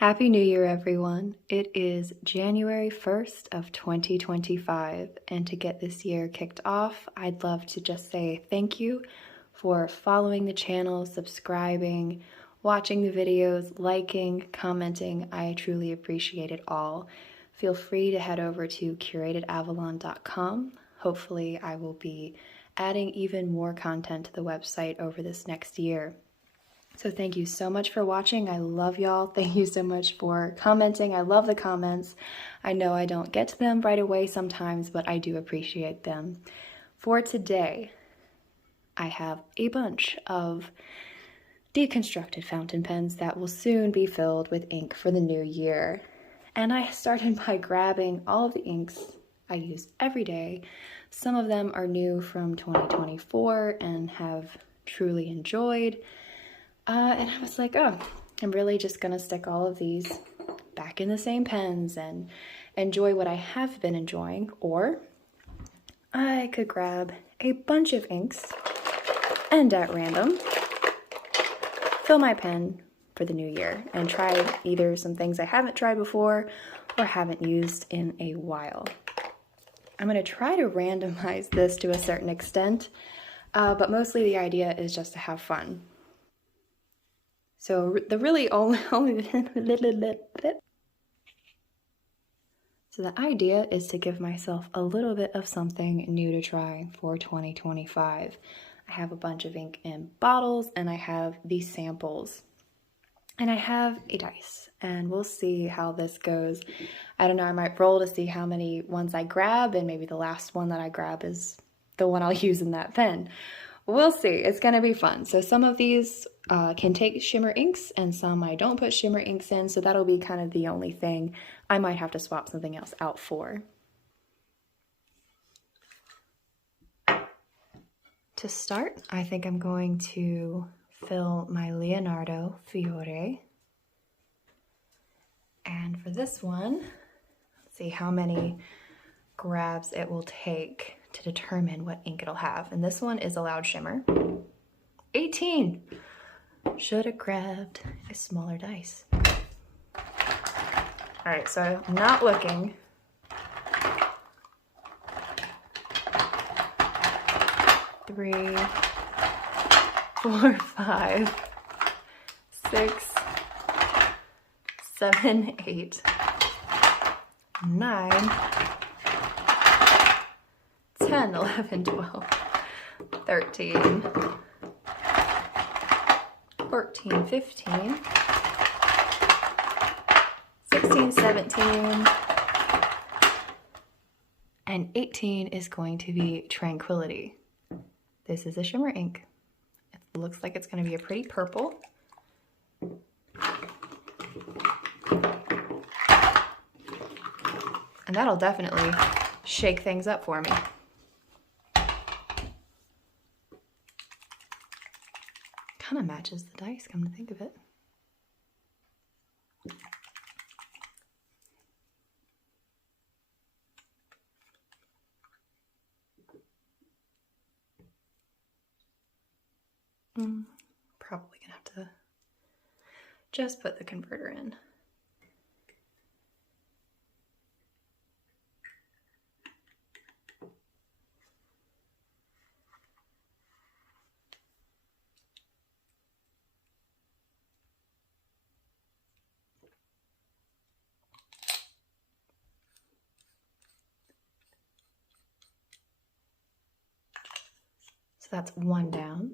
Happy New Year, everyone. It is January 1st of 2025, and to get this year kicked off, I'd love to just say thank you for following the channel, subscribing, watching the videos, liking, commenting. I truly appreciate it all. Feel free to head over to curatedavalon.com. Hopefully, I will be adding even more content to the website over this next year. So thank you so much for watching. I love y'all. Thank you so much for commenting. I love the comments. I know I don't get to them right away sometimes, but I do appreciate them. For today, I have a bunch of deconstructed fountain pens that will soon be filled with ink for the new year. And I started by grabbing all of the inks I use every day. Some of them are new from 2024 and have truly enjoyed. And I was like, oh, I'm really just gonna stick all of these back in the same pens and enjoy what I have been enjoying. Or I could grab a bunch of inks and at random fill my pen for the new year and try either some things I haven't tried before or haven't used in a while. I'm gonna try to randomize this to a certain extent, but mostly the idea is just to have fun. So the idea is to give myself a little bit of something new to try for 2025. I have a bunch of ink in bottles and I have these samples. And I have a dice and we'll see how this goes. I don't know, I might roll to see how many ones I grab and maybe the last one that I grab is the one I'll use in that pen. We'll see. It's going to be fun. So some of these can take shimmer inks and some I don't put shimmer inks in, so that'll be kind of the only thing I might have to swap something else out for. To start, I think I'm going to fill my Leonardo Fiore. And for this one, let's see how many grabs it will take to determine what ink it'll have. And this one is a loud shimmer. 18. Should have grabbed a smaller dice. All right, so I'm not looking. Three, 4, 5, 6, 7, 8, 9, 10, 11, 12, 13, 14, 15, 16, 17, and 18 is going to be Tranquility. This is a shimmer ink. It looks like it's going to be a pretty purple. And that'll definitely shake things up for me. Kind of matches the dice, come to think of it. Probably gonna have to just put the converter in. So that's one down.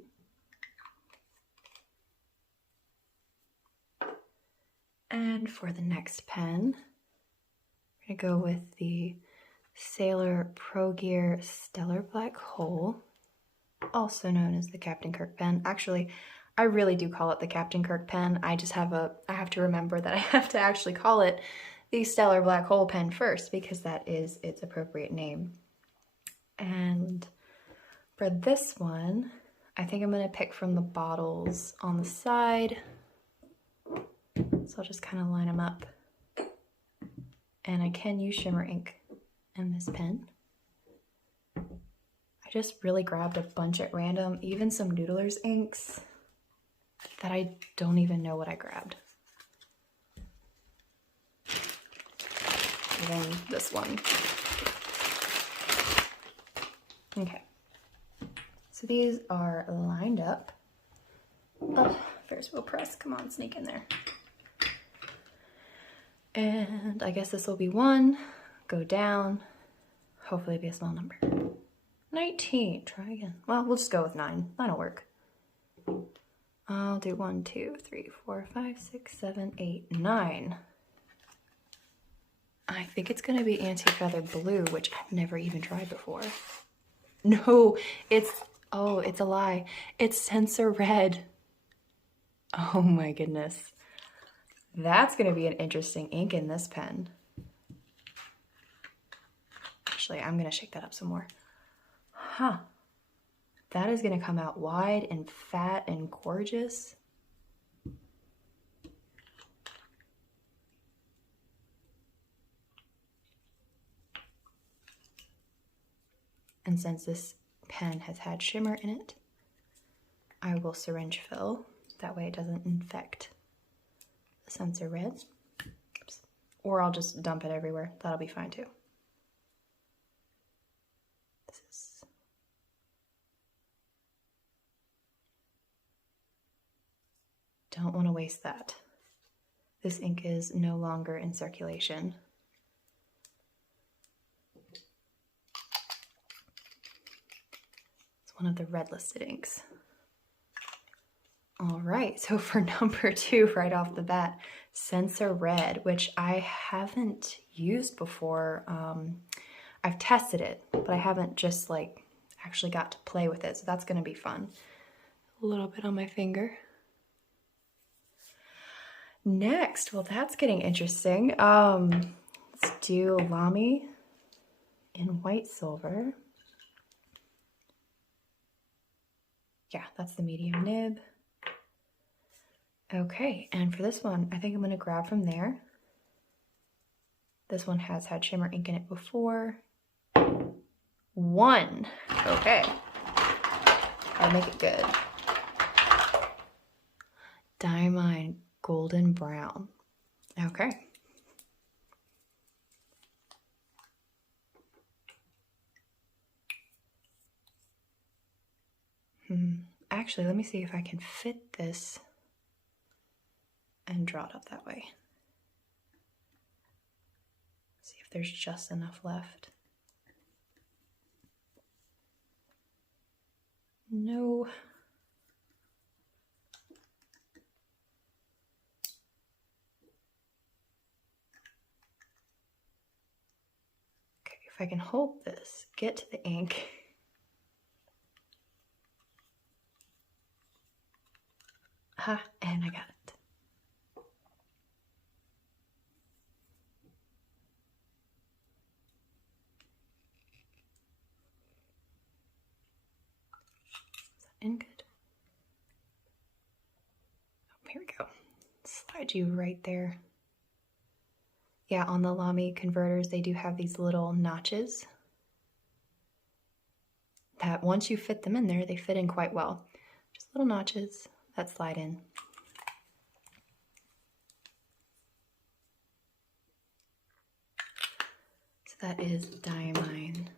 And for the next pen, we're gonna go with the Sailor Pro Gear Stellar Black Hole, also known as the Captain Kirk pen. Actually, I really do call it the Captain Kirk pen. I have to remember that I have to actually call it the Stellar Black Hole pen first because that is its appropriate name. And for this one, I think I'm gonna pick from the bottles on the side. So I'll just kind of line them up. And I can use shimmer ink in this pen. I just really grabbed a bunch at random, even some Noodler's inks that I don't even know what I grabbed. than this one. Okay, so these are lined up. Oh, Ferris wheel press, come on, sneak in there. And I guess this will be 1, go down, hopefully be a small number. 19, try again. Well, we'll just go with 9, that'll work. I'll do 1, 2, 3, 4, 5, 6, 7, 8, 9. I think it's gonna be anti-feathered blue, which I've never even tried before. No, it's a lie. It's sensor red. Oh my goodness. That's gonna be an interesting ink in this pen. Actually, I'm gonna shake that up some more. Huh. That is gonna come out wide and fat and gorgeous. And since this pen has had shimmer in it, I will syringe fill. That way it doesn't infect the sensor red. Oops. Or I'll just dump it everywhere. That'll be fine too. Don't want to waste that. This ink is no longer in circulation. It's one of the red listed inks. All right, so for number 2, right off the bat, Sensor Red, which I haven't used before. I've tested it, but I haven't just like actually got to play with it, so that's gonna be fun. A little bit on my finger. Next, well, that's getting interesting. Let's do Lamy in white silver. Yeah, that's the medium nib. Okay, and for this one, I think I'm gonna grab from there. This one has had shimmer ink in it before. 1, okay. I'll make it good. Diamine Golden Brown, okay. Actually, let me see if I can fit this and draw it up that way. See if there's just enough left. No. Okay, if I can hold this, get to the ink. Ah, and I got it. Is that in good? Oh, here we go. Slide you right there. Yeah, on the Lamy converters, they do have these little notches that once you fit them in there, they fit in quite well. Just little notches that slide in. So that is Diamine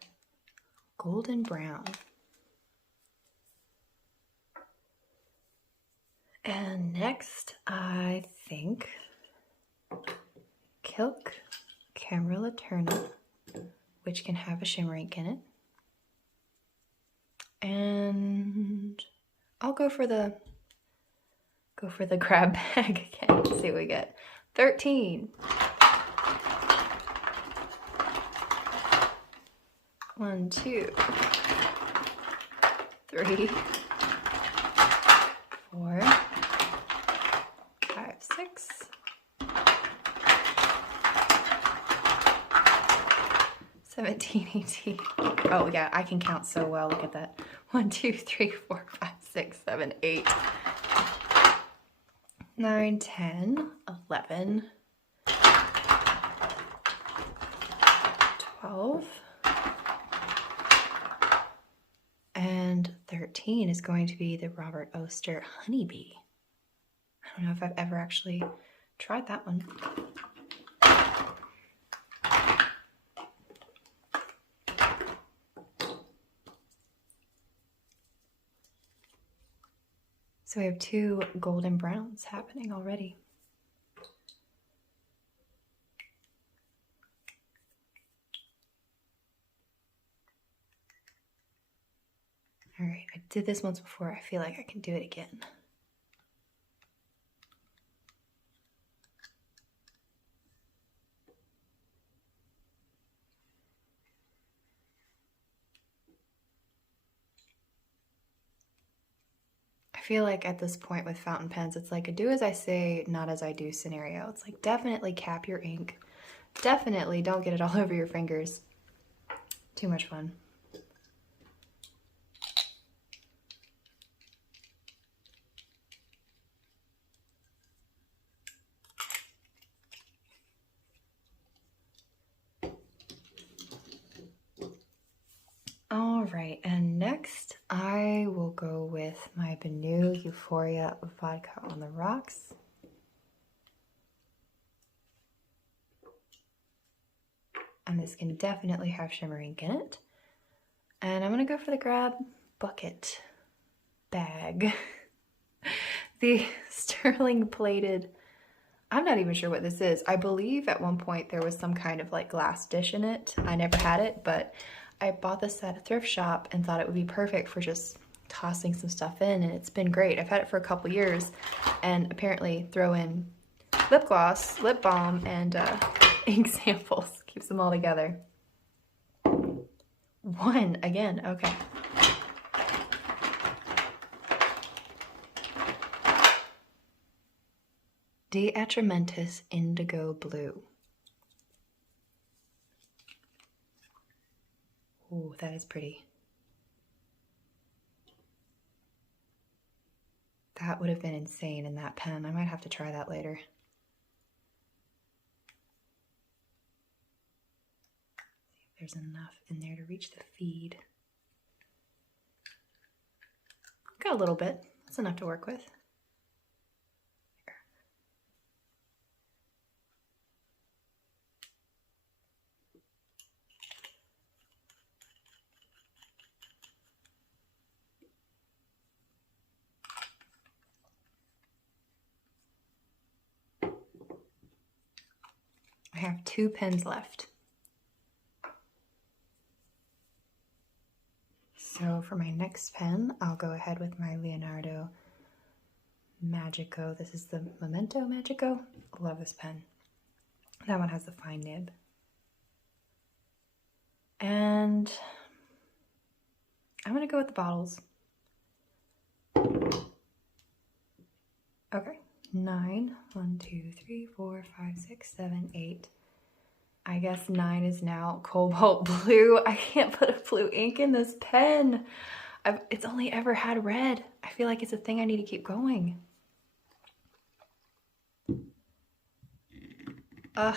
Golden Brown. And next, I think Kilk Camarilla Turnip, which can have a shimmer ink in it. And I'll go for the grab bag again. Let's see what we get. 13. 1, 2, 3, 4, 5, 6, 17, 18. Oh yeah, I can count so well. Look at that. 1, 2, 3, 4, 5, 6, 7, 8, 9, 10, 11, 12, and 13 is going to be the Robert Oster Honeybee. I don't know if I've ever actually tried that one. So I have two golden browns happening already. All right, I did this once before. I feel like I can do it again. I feel like at this point with fountain pens, it's like a do as I say, not as I do scenario. It's like definitely cap your ink. Definitely don't get it all over your fingers. Too much fun. All right, and next I will go with my Benu Euphoria Vodka on the Rocks. And this can definitely have shimmer ink in it. And I'm gonna go for the Grab Bucket bag. The sterling plated, I'm not even sure what this is. I believe at one point there was some kind of like glass dish in it. I never had it, but I bought this at a thrift shop and thought it would be perfect for just tossing some stuff in, and it's been great. I've had it for a couple years, and apparently throw in lip gloss, lip balm, and ink samples. Keeps them all together. One again, okay. De Atramentis Indigo Blue. Ooh, that is pretty. That would have been insane in that pen. I might have to try that later. See if there's enough in there to reach the feed. Got a little bit. That's enough to work with. I have 2 pens left. So for my next pen, I'll go ahead with my Leonardo Magico. This is the Memento Magico. Love this pen. That one has the fine nib. And I'm gonna go with the bottles. Okay. 9, 1, 2, 3, 4, 5, 6, 7, 8. I guess 9 is now cobalt blue. I can't put a blue ink in this pen. It's only ever had red. I feel like it's a thing I need to keep going. Ugh,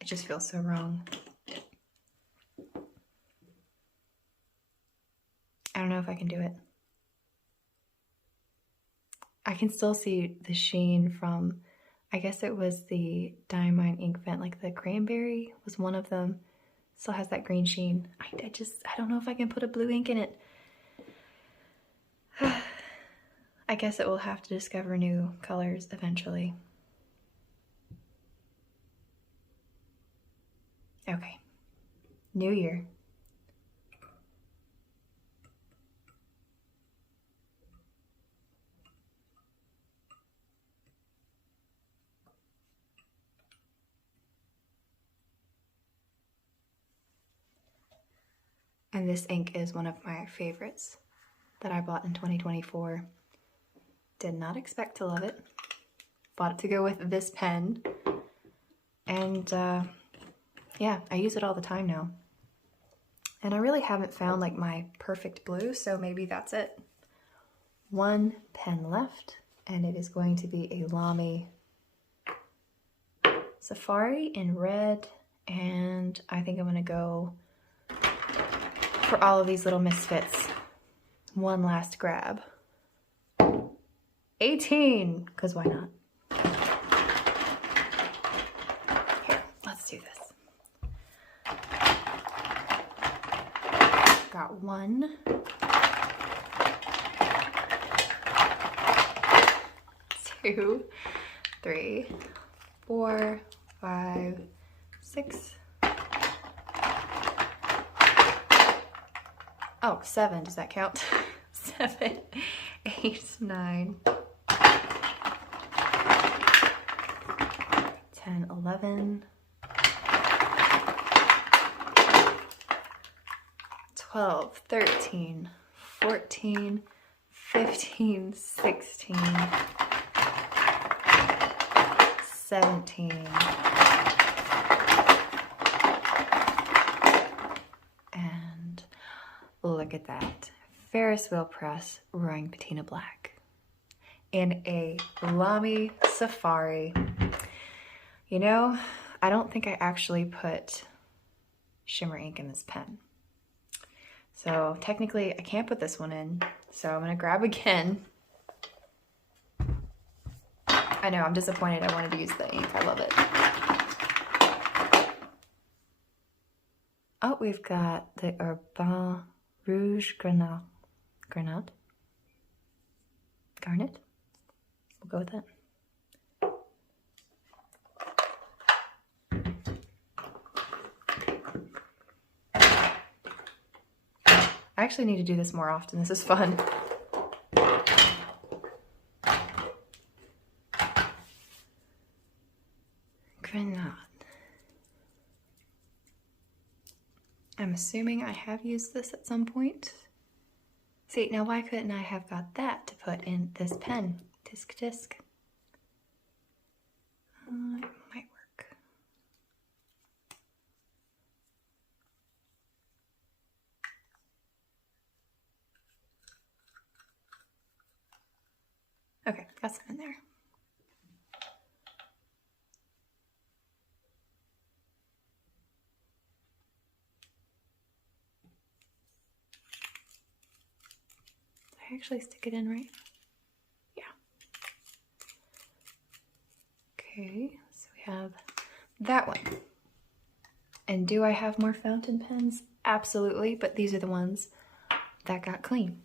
it just feels so wrong. I don't know if I can do it. I can still see the sheen from, I guess it was the Diamine ink vent, like the cranberry was one of them. Still has that green sheen. I don't know if I can put a blue ink in it. I guess it will have to discover new colors eventually. Okay, new year. And this ink is one of my favorites that I bought in 2024. Did not expect to love it. Bought it to go with this pen. And yeah, I use it all the time now. And I really haven't found like my perfect blue, so maybe that's it. 1 pen left, and it is going to be a Lamy Safari in red, and I think I'm gonna go for all of these little misfits. One last grab. 18, because why not? Here, let's do this. Got 1. 2, 3, 4, 5, 6. Oh, 7, does that count? 7, 8, 9, 10, 11, 12, 13, 14, 15, 16, 17, and look at that. Ferris wheel press roaring patina black in a Lamy Safari. You know, I don't think I actually put shimmer ink in this pen. So technically I can't put this one in. So I'm gonna grab again. I know, I'm disappointed. I wanted to use the ink. I love it. Oh, we've got the Urban Rouge Granat. Garnet? We'll go with that. I actually need to do this more often. This is fun. Granat. I'm assuming I have used this at some point. See, now why couldn't I have got that to put in this pen? Tisk tisk. It might work. Okay, got some in there. Did I actually stick it in right? Yeah. Okay, so we have that one. And do I have more fountain pens? Absolutely, but these are the ones that got clean.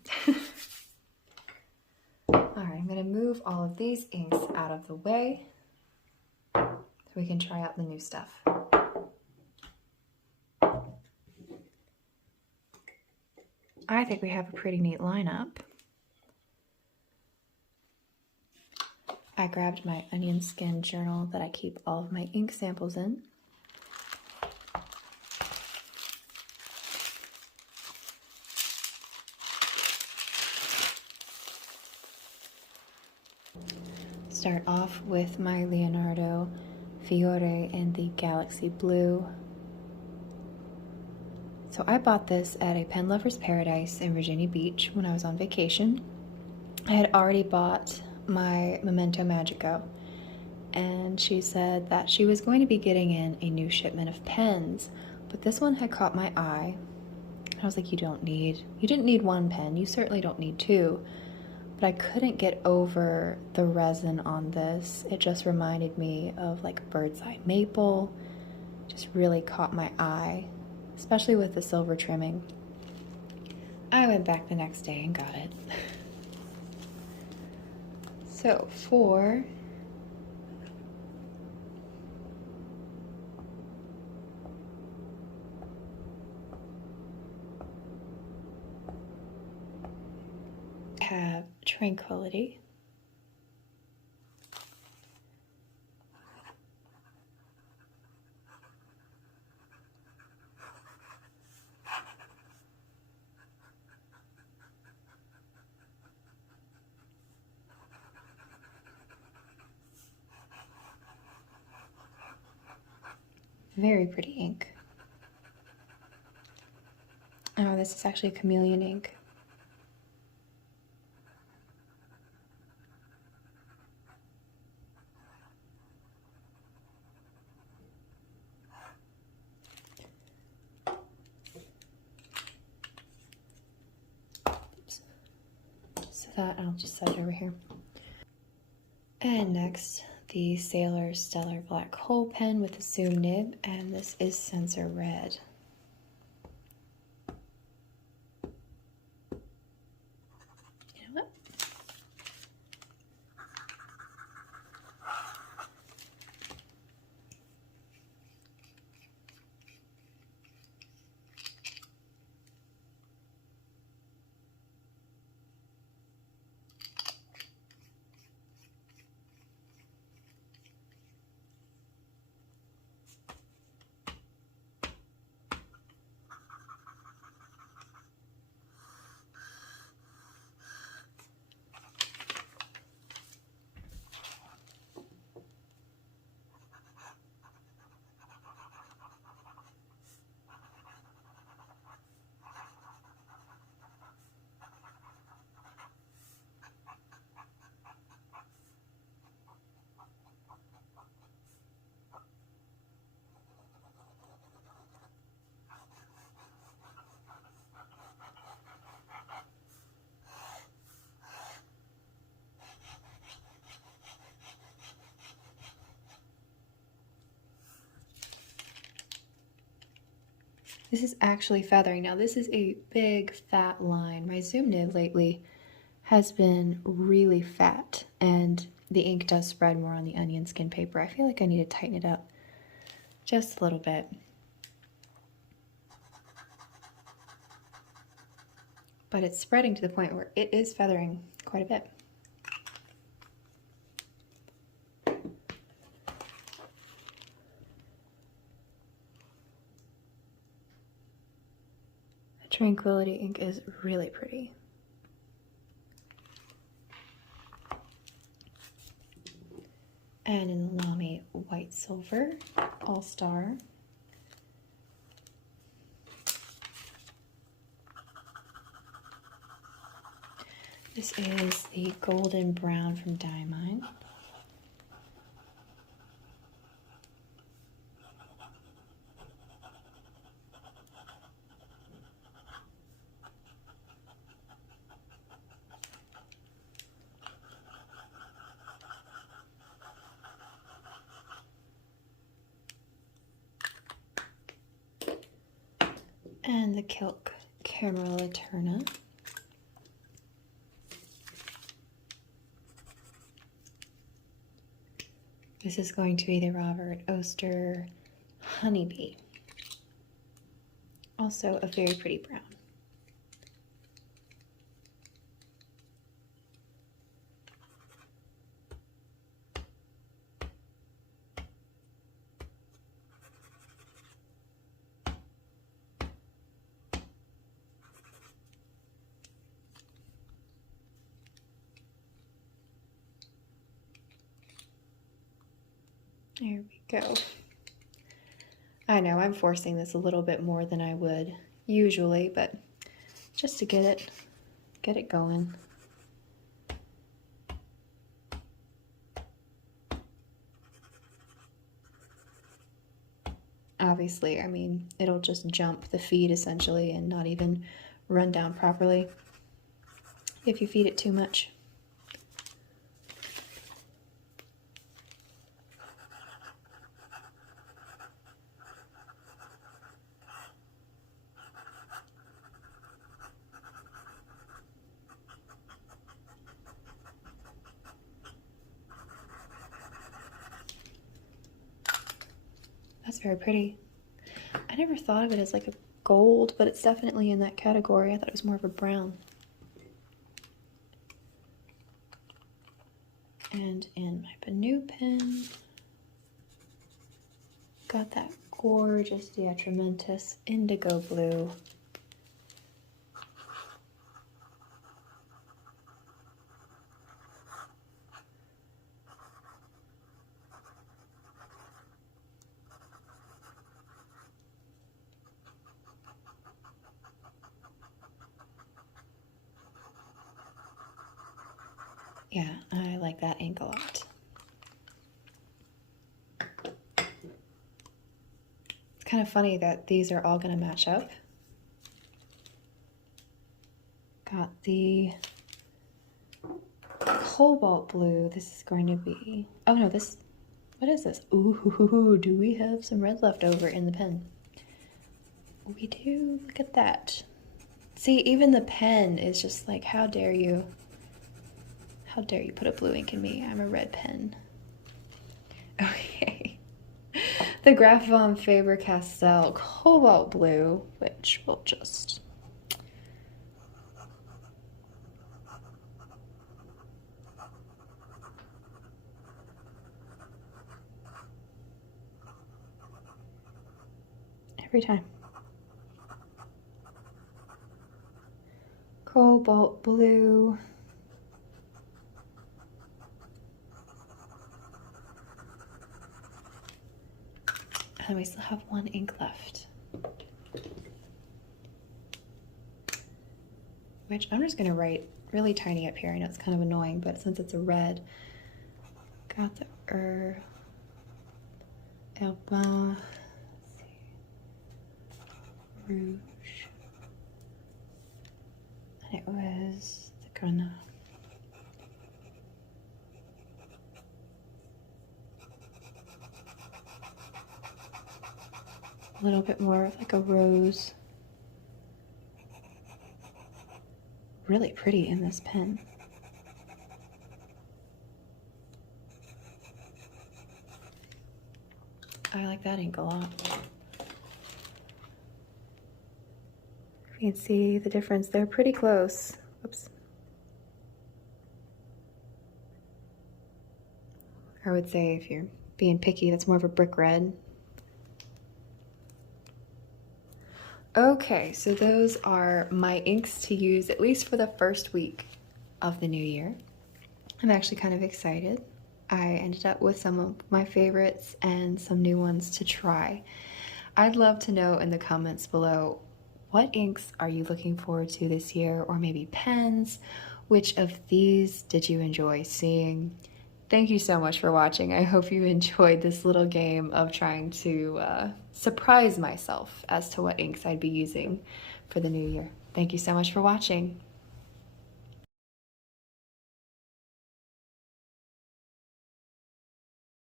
All right, I'm gonna move all of these inks out of the way so we can try out the new stuff. I think we have a pretty neat lineup. I grabbed my onion skin journal that I keep all of my ink samples in. Start off with my Leonardo Fiore in the Galaxy Blue. So I bought this at a Pen Lover's Paradise in Virginia Beach when I was on vacation. I had already bought my Memento Magico, and she said that she was going to be getting in a new shipment of pens, but this one had caught my eye. I was like, you didn't need one pen, you certainly don't need two. But I couldn't get over the resin on this. It just reminded me of like bird's eye maple. Just really caught my eye, especially with the silver trimming. I went back the next day and got it. So for have Tranquility, very pretty ink. Oh, this is actually a chameleon ink. That I'll just set it over here. And next, the Sailor Stellar Black Hole pen with a zoom nib, and this is Sensor Red. You know what? This is actually feathering. Now this is a big fat line. My zoom nib lately has been really fat and the ink does spread more on the onion skin paper. I feel like I need to tighten it up just a little bit. But it's spreading to the point where it is feathering quite a bit. Tranquility ink is really pretty. And in the Lamy White Silver All Star. This is the Golden Brown from Diamine. And the Kilk Caramel Eterna. This is going to be the Robert Oster Honeybee. Also a very pretty brown. There we go. I know I'm forcing this a little bit more than I would usually, but just to get it going. Obviously, I mean, it'll just jump the feed essentially and not even run down properly if you feed it too much. That's very pretty. I never thought of it as like a gold, but it's definitely in that category. I thought it was more of a brown. And in my Banu pen, got that gorgeous Diatramentus indigo blue. Yeah, I like that ink a lot. It's kind of funny that these are all going to match up. Got the cobalt blue. This is going to be, oh no, this, what is this? Ooh, do we have some red left over in the pen? We do, look at that. See, even the pen is just like, how dare you? How dare you put a blue ink in me? I'm a red pen. Okay. The Graf von Faber-Castell Cobalt Blue, which will just... every time. Cobalt Blue. And we still have one ink left, which I'm just going to write really tiny up here. I know it's kind of annoying, but since it's a red, got the Herbin Rouge, and it was the Grenade. a little bit more like a rose. Really pretty in this pen. I like that ink a lot. You can see the difference. They're pretty close. Oops. I would say if you're being picky, that's more of a brick red. Okay, so those are my inks to use at least for the first week of the new year. I'm actually kind of excited. I ended up with some of my favorites and some new ones to try. I'd love to know in the comments below, what inks are you looking forward to this year, or maybe pens? Which of these did you enjoy seeing? Thank you so much for watching. I hope you enjoyed this little game of trying to surprise myself as to what inks I'd be using for the new year. Thank you so much for watching.